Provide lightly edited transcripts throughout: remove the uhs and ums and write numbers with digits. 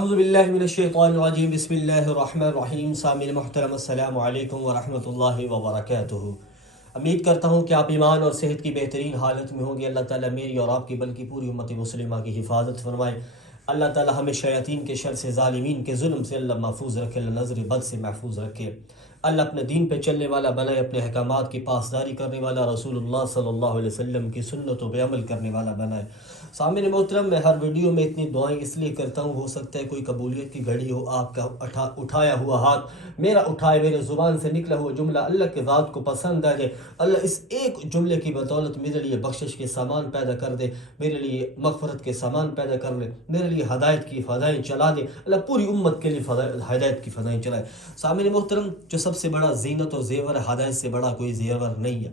اعوذ باللہ من الشیطان الرجیم بسم اللہ الرحمن الرحیم سامعین محترم السلام علیکم ورحمۃ اللہ وبرکاتہ۔ امید کرتا ہوں کہ آپ ایمان اور صحت کی بہترین حالت میں ہوں گے۔ اللہ تعالیٰ میری اور آپ کی بلکہ پوری امت مسلمہ کی حفاظت فرمائے۔ اللہ تعالیٰ ہمیں شیاطین کے شر سے، ظالمین کے ظلم سے اللہ محفوظ رکھے، اللہ نظر بد سے محفوظ رکھے۔ اللہ اپنے دین پہ چلنے والا بنائے، اپنے احکامات کی پاسداری کرنے والا، رسول اللہ صلی اللہ علیہ وسلم کی سنتوں پہ عمل کرنے والا بنائے۔ سامعین محترم، میں ہر ویڈیو میں اتنی دعائیں اس لیے کرتا ہوں، ہو سکتا ہے کوئی قبولیت کی گھڑی ہو، آپ کا اٹھایا ہوا ہاتھ میرا اٹھائے، میرے زبان سے نکلا ہوا جملہ اللہ کے ذات کو پسند آ جائے، اللہ اس ایک جملے کی بدولت میرے لیے بخشش کے سامان پیدا کر دے، میرے لیے مغفرت کے سامان پیدا کر لے، میرے لیے ہدایت کی فضائیں چلا دے، اللہ پوری امت کے لیے ہدایت کی فضائیں چلائے۔ سامعین محترم، جو سب سے بڑا زینت اور زیور ہے، ہدایت سے بڑا کوئی زیور نہیں ہے۔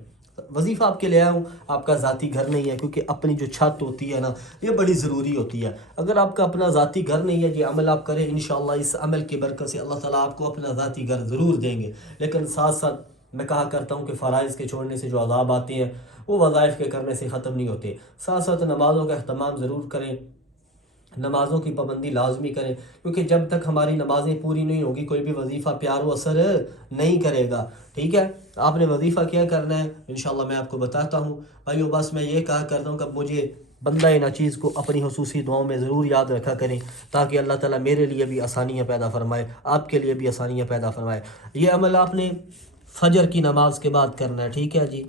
وظیفہ آپ کے لے آیا ہوں، آپ کا ذاتی گھر نہیں ہے، کیونکہ اپنی جو چھت ہوتی ہے نا، یہ بڑی ضروری ہوتی ہے۔ اگر آپ کا اپنا ذاتی گھر نہیں ہے، یہ عمل آپ کریں، انشاءاللہ اس عمل کی برکت سے اللہ تعالیٰ آپ کو اپنا ذاتی گھر ضرور دیں گے۔ لیکن ساتھ ساتھ میں کہا کرتا ہوں کہ فرائض کے چھوڑنے سے جو عذاب آتے ہیں وہ وظائف کے کرنے سے ختم نہیں ہوتے۔ ساتھ ساتھ نمازوں کا اہتمام ضرور کریں، نمازوں کی پابندی لازمی کریں، کیونکہ جب تک ہماری نمازیں پوری نہیں ہوگی کوئی بھی وظیفہ پیار و اثر نہیں کرے گا۔ ٹھیک ہے، آپ نے وظیفہ کیا کرنا ہے انشاءاللہ میں آپ کو بتاتا ہوں۔ بھائیو، بس میں یہ کہا کرتا ہوں کہ مجھے بندہ ان چیز کو اپنی خصوصی دعاؤں میں ضرور یاد رکھا کریں، تاکہ اللہ تعالیٰ میرے لیے بھی آسانیاں پیدا فرمائے، آپ کے لیے بھی آسانیاں پیدا فرمائے۔ یہ عمل آپ نے فجر کی نماز کے بعد کرنا ہے، ٹھیک ہے جی،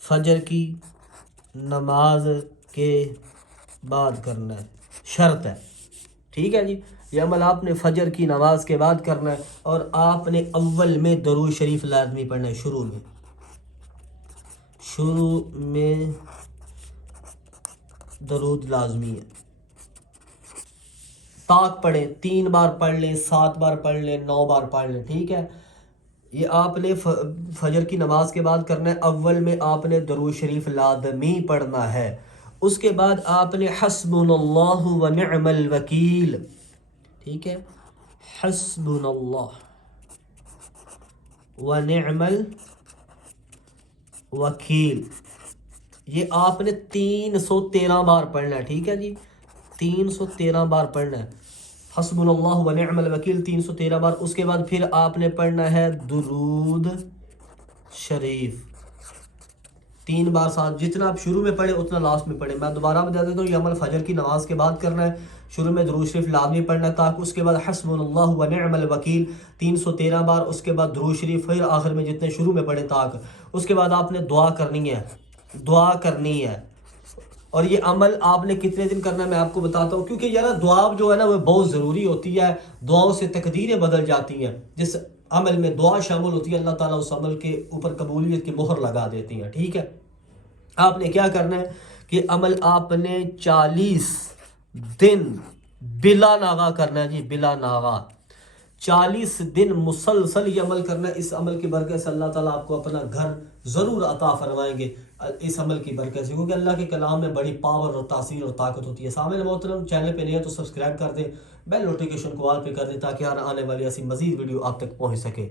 فجر کی نماز کے بعد کرنا ہے، شرط ہے، ٹھیک ہے جی۔ یہ عمل آپ نے فجر کی نماز کے بعد کرنا ہے، اور آپ نے اول میں درود شریف لازمی پڑھنا ہے۔ شروع میں درود لازمی ہے۔ طاق پڑھیں، 3 بار پڑھ لیں، 7 بار پڑھ لیں، 9 بار پڑھ لیں، ٹھیک ہے۔ یہ آپ نے فجر کی نماز کے بعد کرنا ہے۔ اول میں آپ نے درود شریف لازمی پڑھنا ہے، اس کے بعد آپ نے حسبنا اللہ و نعم الوکیل، ٹھیک ہے، حسبنا اللہ و نعم الوکیل، یہ آپ نے 313 بار پڑھنا ہے، ٹھیک ہے جی، 313 بار پڑھنا ہے، حسبنا اللہ و نعم الوکیل 313 بار۔ اس کے بعد پھر آپ نے پڑھنا ہے درود شریف 3 بار، ساتھ جتنا آپ شروع میں پڑھے اتنا لاسٹ میں پڑھے۔ میں دوبارہ بتا دیتا ہوں، یہ عمل فجر کی نماز کے بعد کرنا ہے۔ شروع میں درود شریف لازمی پڑھنا ہے، تاکہ اس کے بعد حسبنا اللہ و نعم الوکیل 313 بار، اس کے بعد درود شریف، پھر آخر میں جتنے شروع میں پڑھے تاک، اس کے بعد آپ نے دعا کرنی ہے۔ اور یہ عمل آپ نے کتنے دن کرنا ہے میں آپ کو بتاتا ہوں، کیونکہ یار دعا جو ہے نا وہ بہت ضروری ہوتی ہے، دعاؤں سے تقدیریں بدل جاتی ہیں۔ جس عمل میں دعا شامل ہوتی ہے، اللہ تعالیٰ اس عمل کے اوپر قبولیت کی مہر لگا دیتی ہیں، ٹھیک ہے۔ آپ نے کیا کرنا ہے کہ عمل آپ نے 40 دن بلا ناغہ کرنا ہے جی، بلا ناغہ 40 دن مسلسل یہ عمل کرنا ہے۔ اس عمل کی برکت سے اللہ تعالیٰ آپ کو اپنا گھر ضرور عطا فرمائیں گے، اس عمل کی برکت سے، کیونکہ اللہ کے کلام میں بڑی پاور اور تاثیر اور طاقت ہوتی ہے۔ سامعین محترم، چینل پہ نہیں ہے تو سبسکرائب کر دیں، بیل نوٹیفیکیشن کو آل پہ کر دیں، تاکہ ہر آنے والی ایسی مزید ویڈیو آپ تک پہنچ سکے۔